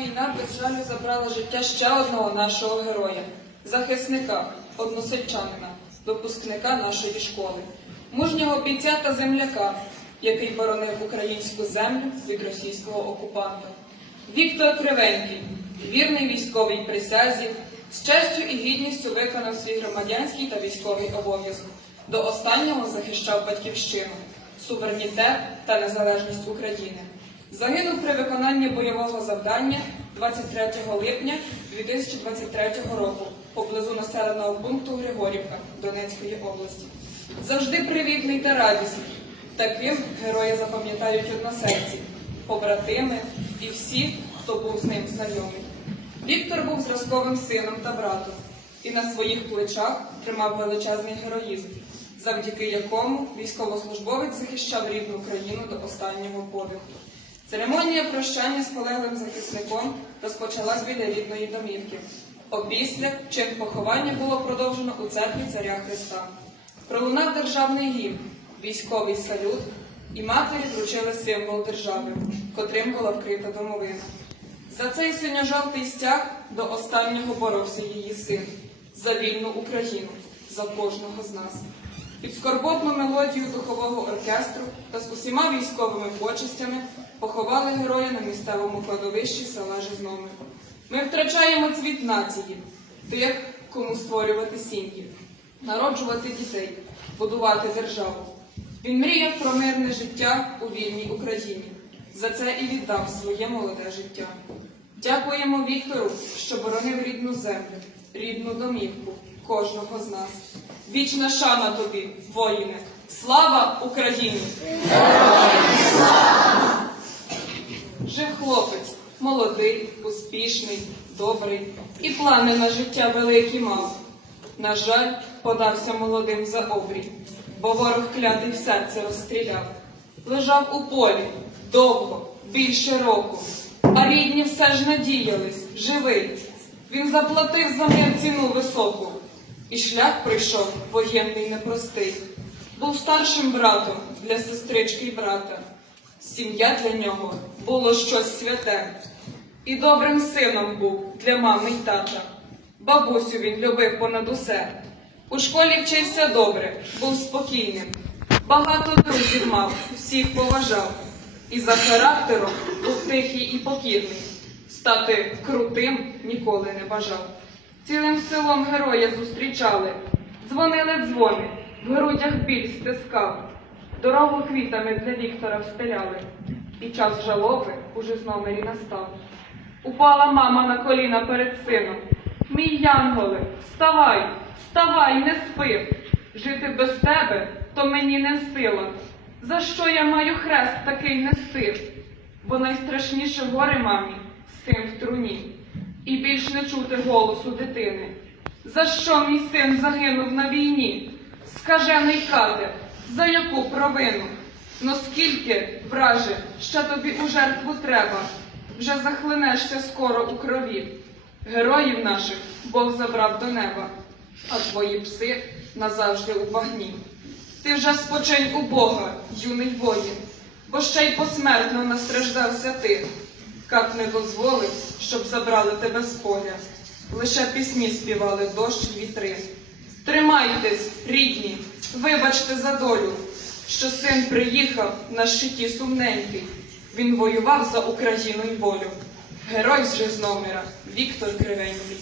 війна без жалю забрала життя ще одного нашого героя, захисника, односельчанина, випускника нашої школи, мужнього бійця та земляка, який боронив українську землю від російського окупанта. Віктор Кривенький, вірний військовій присязі, з честю і гідністю виконав свій громадянський та військовий обов'язок. До останнього захищав батьківщину, суверенітет та незалежність України. Загинув при виконанні бойового завдання 23 липня 2023 року поблизу населеного пункту Григорівка Донецької області. Завжди привітний та радісний. Таким герої запам'ятають односельці, побратими і всі, хто був з ним знайомий. Віктор був зразковим сином та братом і на своїх плечах тримав величезний героїзм, завдяки якому військовослужбовець захищав рідну країну до останнього подиху. Церемонія прощання з полеглим захисником розпочалась біля рідної домівки. Опісля чин поховання було продовжено у церкві царя Христа. Пролунав державний гімн, військовий салют, і матері вручили символ держави, котрим була вкрита домовина. За цей синьо-жовтий стяг до останнього боровся її син, за вільну Україну, за кожного з нас. Під скорботну мелодію духового оркестру та з усіма військовими почестями поховали героя на місцевому кладовищі села Жизномир. Ми втрачаємо цвіт нації, тих, кому створювати сім'ї, народжувати дітей, будувати державу. Він мріяв про мирне життя у вільній Україні. За це і віддав своє молоде життя. Дякуємо Віктору, що боронив рідну землю, рідну домівку кожного з нас. Вічна шана тобі, воїне! Слава Україні! Жив хлопець, молодий, успішний, добрий, і плани на життя великі мав. На жаль, подався молодим за обрій, бо ворог клятий серце розстріляв. Лежав у полі довго, більше року, а рідні все ж надіялись, живий. Він заплатив за мир ціну високу, і шлях прийшов воєнний непростий. Був старшим братом для сестрички й брата. Сім'я для нього було щось святе, і добрим сином був для мами й тата. Бабусю він любив понад усе. У школі вчився добре, був спокійним. Багато друзів мав, всіх поважав. І за характером був тихий і покірний. Стати крутим ніколи не бажав. Цілим селом героя зустрічали, дзвонили дзвони, в грудях біль стискав. Дорогу квітами для Віктора встеляли, і час жалоби уже з номері настав. Упала мама на коліна перед сином. Мій янголе, вставай, вставай, не спи. Жити без тебе то мені не сила. За що я маю хрест такий нести? Бо найстрашніше горе мамі, син в труні, і більш не чути голосу дитини. За що мій син загинув на війні? Скажений кате, за яку провину? Но скільки, враже, ще тобі у жертву треба, вже захлинешся скоро у крові. Героїв наших Бог забрав до неба, а твої пси назавжди у багні. Ти вже спочинь у Бога, юний воїн, бо ще й посмертно настраждався ти. Как не дозволив, щоб забрали тебе з поля, лише пісні співали дощ й вітри. Тримайтесь, рідні, вибачте за долю, що син приїхав на щиті сумненький. Він воював за Україну й волю. Герой з Жизномира Віктор Кривенький.